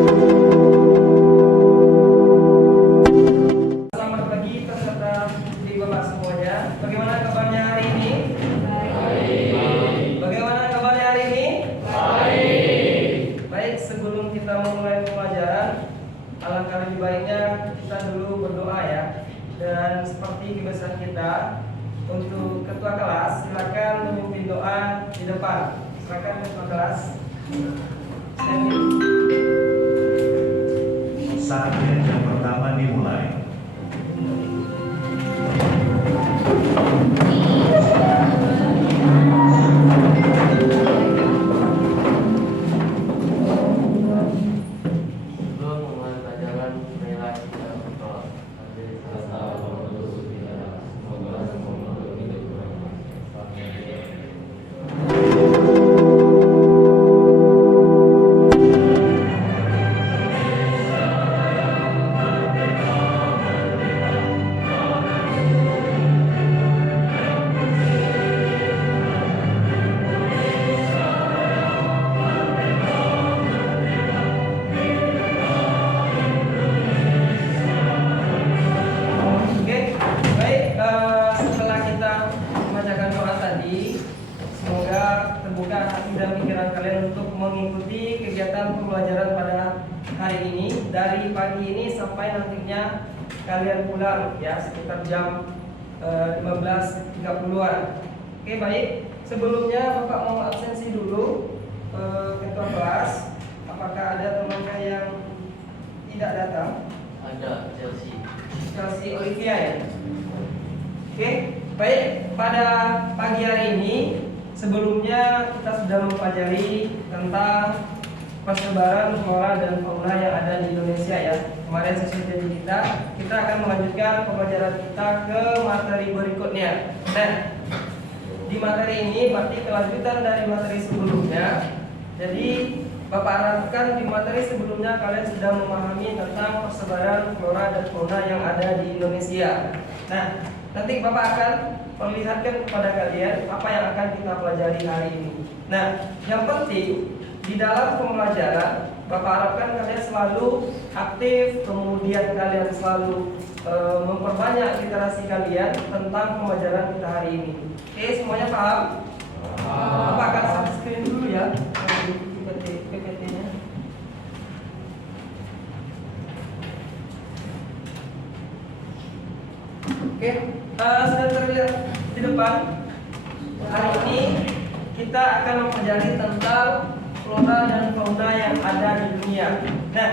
Selamat pagi peserta di Bapak semuanya. Bagaimana kabarnya hari ini? Baik. Bagaimana kabarnya hari ini? Baik. Baik, sebelum kita memulai pembelajaran, alangkah lebih baiknya kita dulu berdoa ya. Dan seperti kebiasaan kita, untuk ketua kelas silakan memimpin doa di depan. Silakan ketua kelas. Saatnya yang pertama dimulai. Sebelum memulai pelajaran, marilah kita berdoa. Oke, baik. Setelah kita membacakan doa tadi, semoga terbuka hati dan pikiran kalian untuk mengikuti kegiatan pembelajaran pada hari ini dari pagi ini sampai nantinya kalian pulang ya sekitar jam 15.30-an. Oke, baik. Sebelumnya Bapak mau absensi dulu ketua kelas. Apakah ada teman yang tidak datang? Ada Chelsea. Chelsea Olivia ya. Oke, baik. Pada pagi hari ini sebelumnya kita sudah mempelajari tentang persebaran flora dan fauna yang ada di Indonesia ya. Kemarin sesi janji kita akan melanjutkan pembelajaran kita ke materi berikutnya. Nah, di materi ini berarti kelanjutan dari materi sebelumnya. Jadi Bapak harapkan di materi sebelumnya kalian sudah memahami tentang persebaran flora dan fauna yang ada di Indonesia. Nah, nanti Bapak akan perlihatkan kepada kalian apa yang akan kita pelajari hari ini. Nah, yang penting di dalam pembelajaran Bapak harapkan kalian selalu aktif, kemudian kalian selalu memperbanyak literasi kalian tentang pembelajaran kita hari ini. Oke, semuanya paham? Bapak akan share screen dulu ya. PPT-nya. Oke, sudah terlihat di depan. Hari ini kita akan mempelajari tentang flora dan fauna yang ada di dunia. Nah,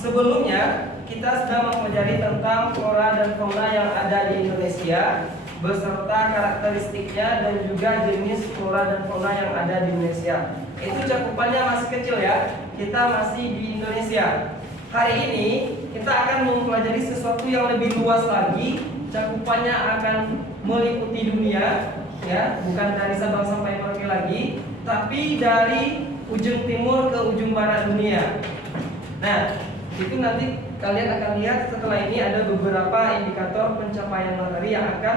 sebelumnya kita sudah mempelajari tentang flora dan fauna yang ada di Indonesia beserta karakteristiknya dan juga jenis flora dan fauna yang ada di Indonesia. Itu cakupannya masih kecil ya. Kita masih di Indonesia. Hari ini kita akan mempelajari sesuatu yang lebih luas lagi. Cakupannya akan meliputi dunia ya, bukan dari Sabang sampai Merauke lagi, tapi dari ujung timur ke ujung barat dunia. Nah, itu nanti kalian akan lihat setelah ini ada beberapa indikator pencapaian materi yang akan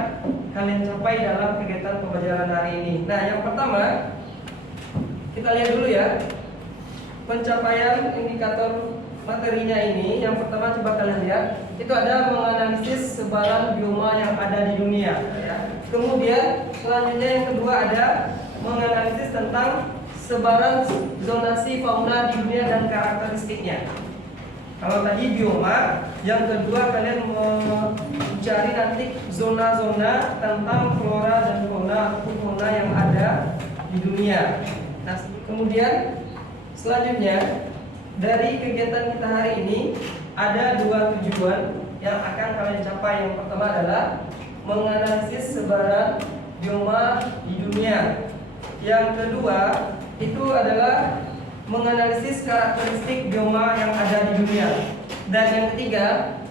kalian capai dalam kegiatan pembelajaran hari ini. Nah, yang pertama kita lihat dulu ya pencapaian indikator materinya ini. Yang pertama coba kalian lihat, itu ada menganalisis sebaran bioma yang ada di dunia ya. Kemudian selanjutnya yang kedua ada menganalisis tentang sebaran zonasi fauna di dunia dan karakteristiknya. Kalau tadi bioma, yang kedua kalian mencari nanti zona-zona tentang flora dan fauna yang ada di dunia. Nah, kemudian selanjutnya dari kegiatan kita hari ini ada dua tujuan yang akan kalian capai. Yang pertama adalah menganalisis sebaran bioma di dunia. Yang kedua itu adalah menganalisis karakteristik bioma yang ada di dunia. Dan yang ketiga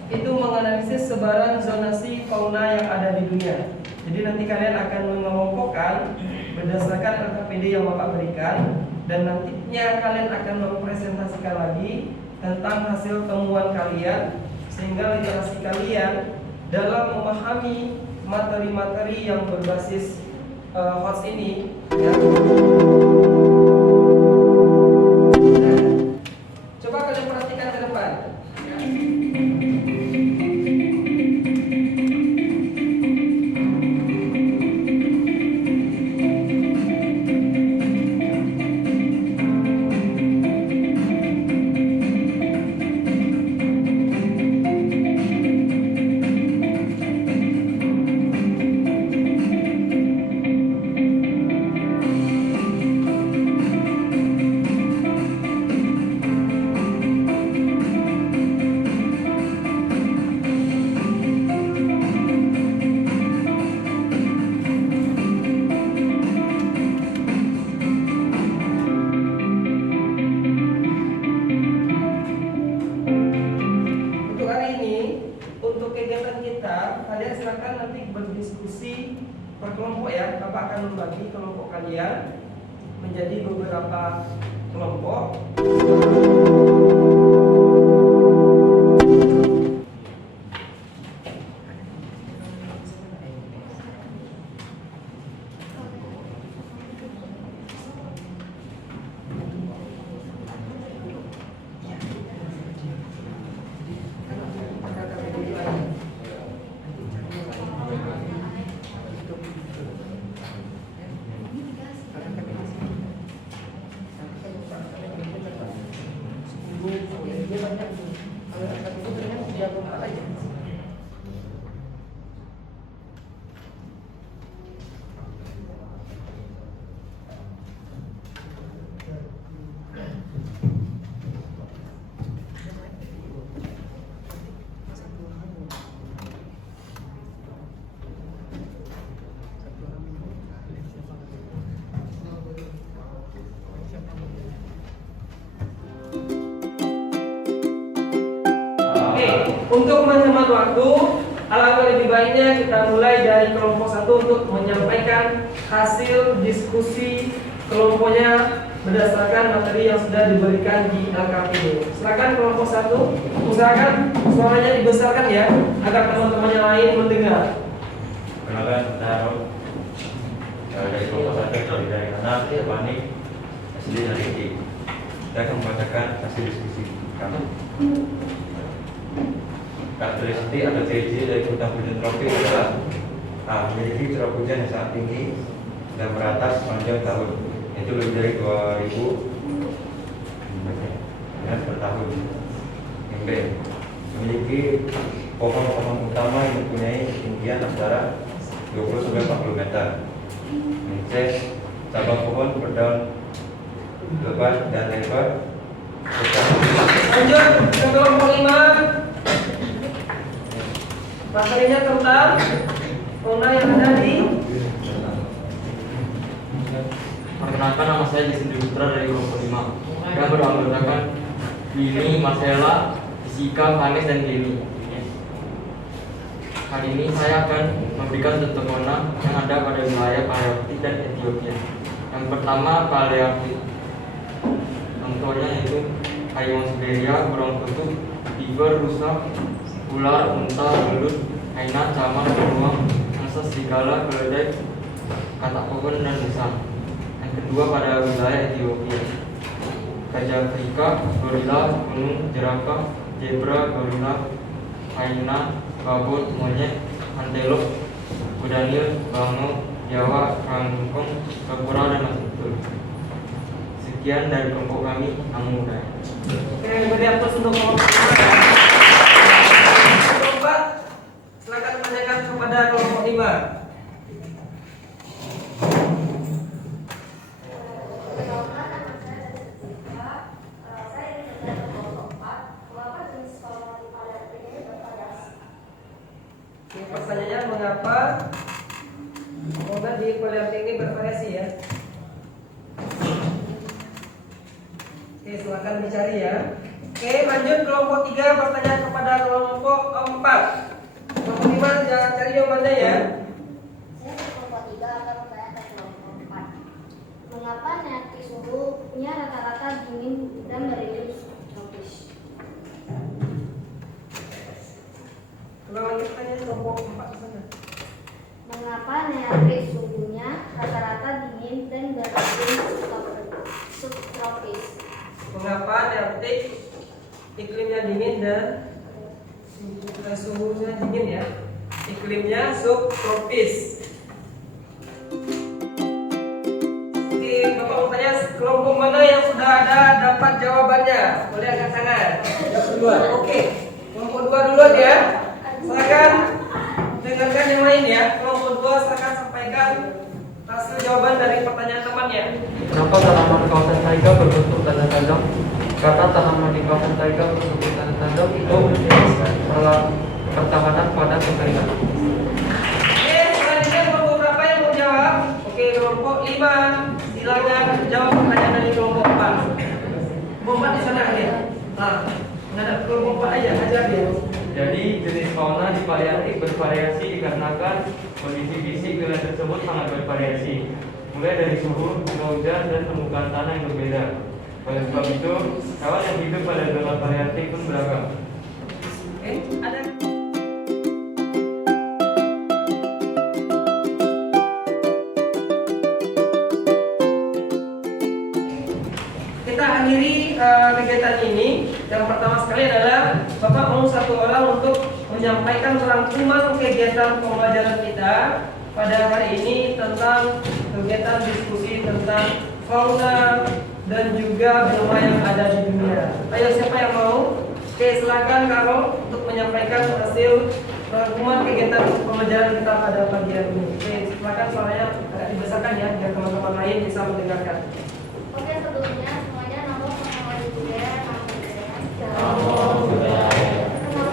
itu menganalisis sebaran zonasi fauna yang ada di dunia. Jadi nanti kalian akan mengelompokkan berdasarkan RKPD yang Bapak berikan, dan nantinya kalian akan mempresentasikan lagi tentang hasil temuan kalian, sehingga literasi kalian dalam memahami materi-materi yang berbasis HOTS ini ya. Nah, coba kalian perhatikan per kelompok ya. Bapak akan membagi kelompok kalian menjadi beberapa kelompok. Untuk menghemat waktu, alangkah lebih baiknya kita mulai dari kelompok 1 untuk menyampaikan hasil diskusi kelompoknya berdasarkan materi yang sudah diberikan di LKPD. Silakan kelompok 1, usahakan suaranya dibesarkan ya, agar teman-teman yang lain mendengar. Perkenalkan, saya dari kelompok 1 dari anak Panik SD Nariti. Saya akan membacakan hasil diskusi kami. Karakteristik atau ciri dari hutan hujan tropis adalah memiliki curah hujan yang sangat tinggi dan merata sepanjang tahun, yaitu lebih dari 2000 per tahun. Yang B, memiliki pohon-pohon utama yang mempunyai ketinggian antara 20-40 meter. Yang C, cabang pohon berdaun lebat dan lebar. Lanjut ke kelompok 5. Materinya tentang fauna yang ada di. Perkenalkan, nama saya Jason Putra dari kelompok 5 yang beranggotakan Lini, Marcella, Jessica, Vanessa, dan Lini. Kali ini saya akan memberikan contoh fauna yang ada pada wilayah Palearktik dan Ethiopia. Yang pertama, Palearktik. Contohnya yaitu harimau Siberia, burung kutub, beaver, rusa, ular, unta, belut, hyena, camar, beruang, angsa, serigala, keledai, katak pohon, dan musang. Yang kedua pada wilayah Ethiopia, gajah Afrika, gorila, gunung, jerapah, zebra, gorila, hyena, babon, monyet, antelop, kuda nil, bango, biawak, kangkung, kura, dan masuk. Sekian dari kelompok kami, Namo Buddhaya. Oke, beri aplaus untuk kelompok 4. Silakan tanyakan kepada kelompok 5. Pertanyaannya, mengapa fauna di Palearktik ini bervariasi ya? Oke, silakan dicari ya. Oke, lanjut kelompok 3, pertanyaan kepada kelompok 4. Kelompok 5 jangan cari jawabannya ya. Saya kelompok 3 akan bertanya ke kelompok 4. Mengapa nanti suhunya rata-rata dingin dan beriklim tropis? Ulang lagi pertanyaan kelompok 4 ke sana. Mengapa nanti suhunya rata-rata dingin dan beriklim subtropis? Mengapa Arktik iklimnya dingin dan suhunya dingin ya? Iklimnya subtropis. Oke, Bapak mau tanya kelompok mana yang sudah ada dapat jawabannya? Boleh angkat tangan. Yang kedua. Oke, kelompok 2 duluan ya. Silakan dengarkan yang lain ya. Kelompok 2 silakan sampaikan hasil jawaban dari pertanyaan temannya. Kenapa tanaman kawasan taiga berbentuk tanda tandang? Karena tanaman di kawasan taiga berbentuk tanda tandang itu alat pertahanan pada kekeringan. Oke, selanjutnya kelompok berapa yang mau jawab? Oke, kelompok 5. Silakan jawab pertanyaan dari kelompok 4. Kelompok 4 di sana ya. Nah, nggak ada kelompok 4 aja, ajar dia. Jadi jenis fauna di palearktik bervariasi dikarenakan kondisi fisik wilayah tersebut sangat bervariasi, mulai dari suhu, curah hujan, dan permukaan tanah yang berbeda. Oleh sebab itu, hewan yang hidup pada zona palearktik pun beragam. Oke, ada. Kita akhiri kegiatan ini. Yang pertama sekali adalah Bapak mau satu orang untuk menyampaikan rangkuman kegiatan pembelajaran kita pada hari ini tentang kegiatan diskusi tentang fauna dan juga benua yang ada di dunia. Ayo, siapa yang mau? Oke, silakan Karol untuk menyampaikan hasil rangkuman kegiatan pembelajaran kita pada pagi hari ini. Oke, silakan, suaranya agak dibesarkan ya biar teman-teman lain bisa mendengarkan. Oke, sebelumnya semuanya nama budaya,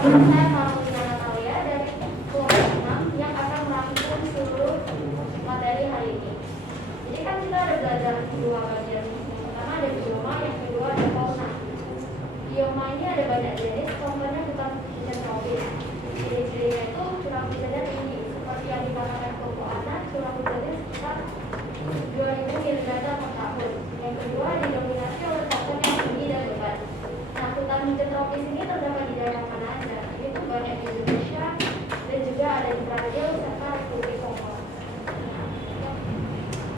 Kenalkan saya Maria Natalia dari kelompok 6 yang akan merangkum seluruh materi hari ini. Jadi kan kita ada belajar dua bagian. Pertama ada bioma, yang kedua ada fauna. Bioma ini ada banyak jenis, contohnya bukan hujan tropis. Ciri-cirinya itu curah hujannya tinggi, seperti yang dikatakan kelompok anak, curah hujannya sekitar 2000 mm per tahun. Yang kedua didominasi oleh hutan yang tinggi dan lebat. Nah, hutan hujan tropis ini terdapat di daerah mana aja? Itu banyak di Indonesia dan juga ada di Brazil serta Republik Kongo.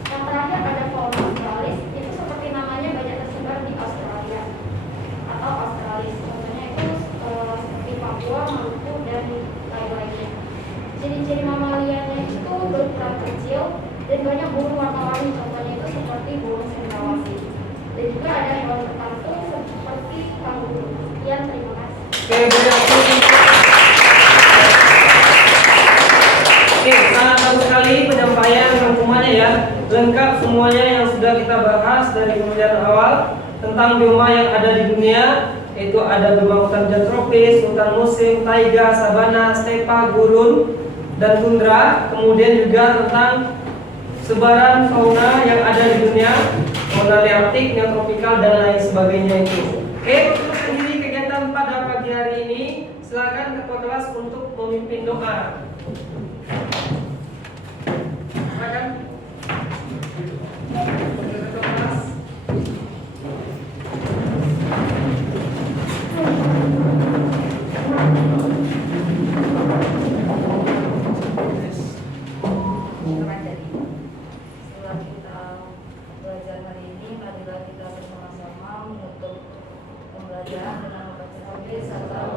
Yang terakhir ada fauna australis, itu seperti namanya banyak tersebar di Australia atau Australis. Contohnya itu seperti Papua, Maluku, dan lain-lainnya. Ciri-ciri mamalianya itu berukuran kecil dan banyak burung warna-warni, contohnya itu seperti burung cendrawasih. Dan juga ada hewan tertentu seperti kanguru. Sekian, terima kasih. Oke, berarti. Oke, sangat bagus sekali penyampaian rangkumannya ya. Lengkap semuanya yang sudah kita bahas dari pembelajaran awal tentang bioma yang ada di dunia, yaitu ada beberapa hutan hujan tropis, hutan musim, taiga, sabana, stepa, gurun, dan tundra. Kemudian juga tentang sebaran fauna yang ada di dunia, fauna liartik, neotropikal, dan lain sebagainya itu. Oke, untuk mengakhiri kegiatan pada pagi hari ini, silakan ketua kelas untuk memimpin doa. Silakan. Ketua kelas. Setelah kita belajar hari ini, marilah kita bersama-sama menutup pembelajaran dengan membaca hadis atau